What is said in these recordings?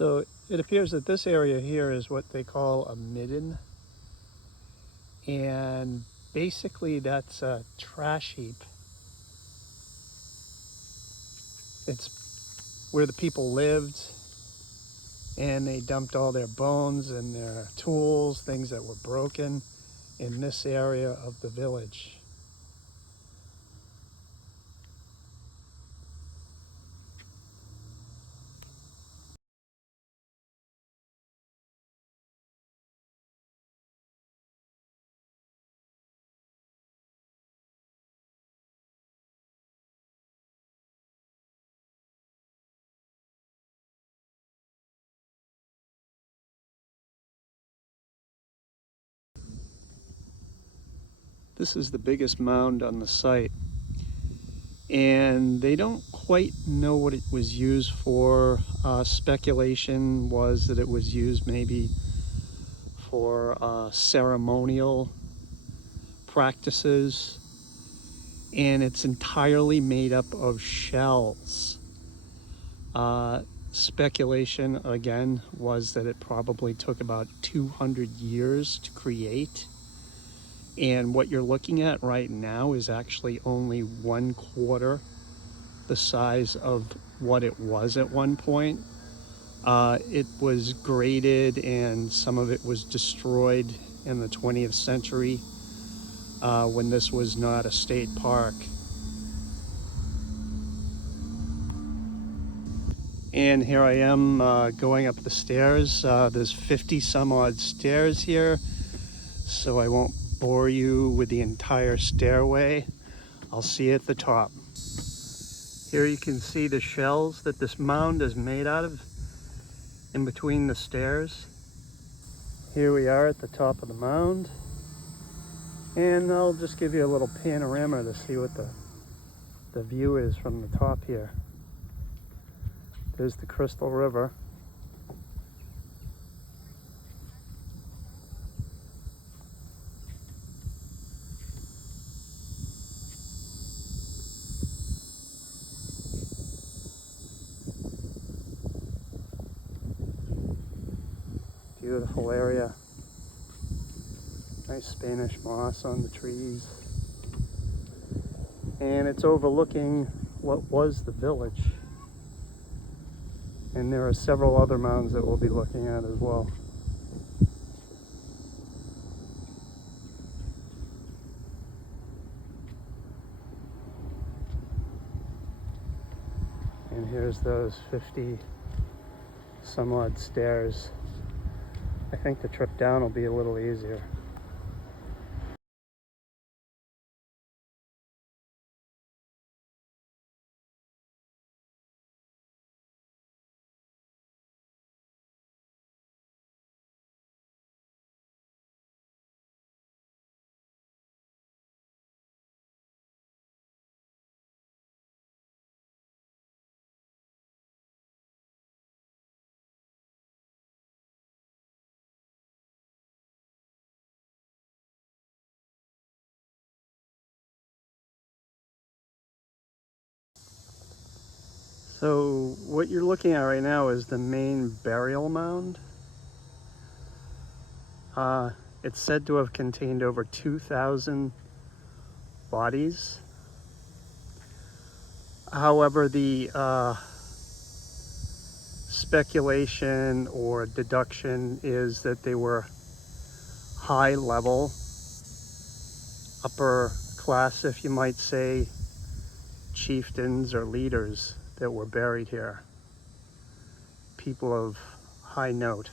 So it appears that this area here is what they call a midden, and basically that's a trash heap. It's where the people lived, and they dumped all their bones and their tools, things that were broken, in this area of the village. This is the biggest mound on the site, and they don't quite know what it was used for. Speculation was that it was used maybe for ceremonial practices, and it's entirely made up of shells. Speculation again was that it probably took about 200 years to create, and what you're looking at right now is actually only 1/4 the size of what it was at one point. It was graded and some of it was destroyed in the 20th century when this was not a state park. And here I am going up the stairs. There's 50 some odd stairs here, so I won't bore you with the entire stairway. I'll see you at the top. Here you can see the shells that this mound is made out of in between the stairs. Here we are at the top of the mound, and I'll just give you a little panorama to see what the view is from the top here. There's the Crystal River. Beautiful area. Nice Spanish moss on the trees. And it's overlooking what was the village. And there are several other mounds that we'll be looking at as well. And here's those 50 some odd stairs. I think the trip down will be a little easier. So what you're looking at right now is the main burial mound. It's said to have contained over 2,000 bodies. However, the speculation or deduction is that they were high level, upper class, if you might say, chieftains or leaders that were buried here. People of high note.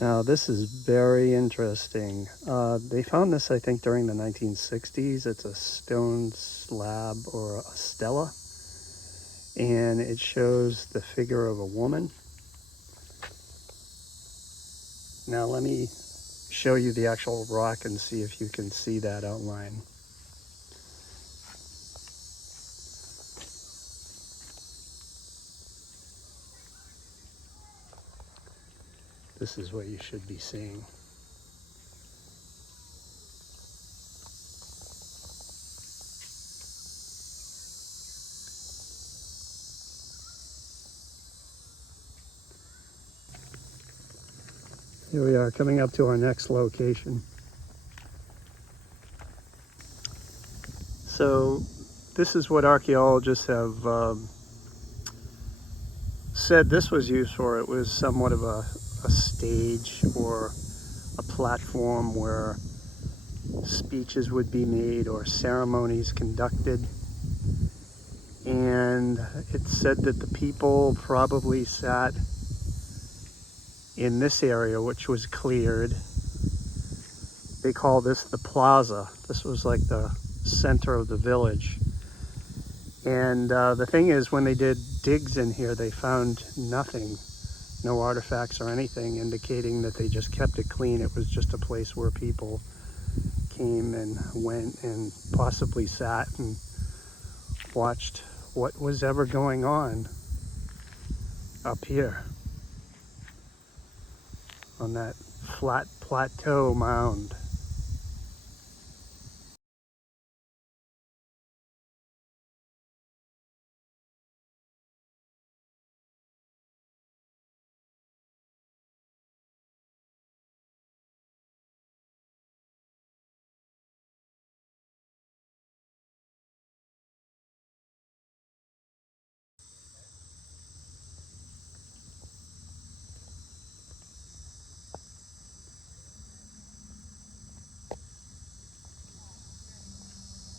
Now this is very interesting. They found this, I think, during the 1960s. It's a stone slab or a stela. and it shows the figure of a woman. Now let me show you the actual rock and see if you can see that outline. This is what you should be seeing. Here we are coming up to our next location. So this is what archaeologists have said this was used for. It was somewhat of a stage or a platform where speeches would be made or ceremonies conducted. And it said that the people probably sat in this area, which was cleared. They call this the plaza. This was like the center of the village. And the thing is, when they did digs in here, they found nothing, no artifacts or anything, indicating that they just kept it clean. It was just a place where people came and went and possibly sat and watched what was ever going on up here on that flat plateau mound.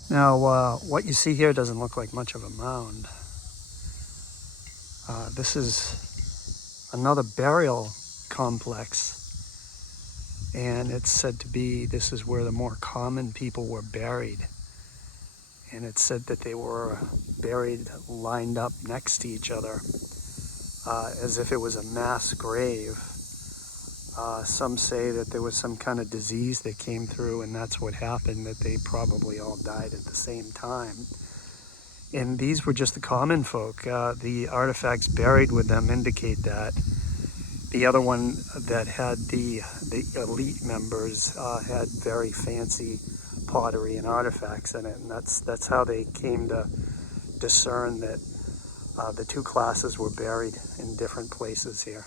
Now, what you see here doesn't look like much of a mound. This is another burial complex, and it's said to be, this is where the more common people were buried. And it's said that they were buried lined up next to each other, as if it was a mass grave. Some say that there was some kind of disease that came through, and that's what happened, that they probably all died at the same time. And these were just the common folk. The artifacts buried with them indicate that. The other one that had the elite members had very fancy pottery and artifacts in it, and that's how they came to discern that the two classes were buried in different places here.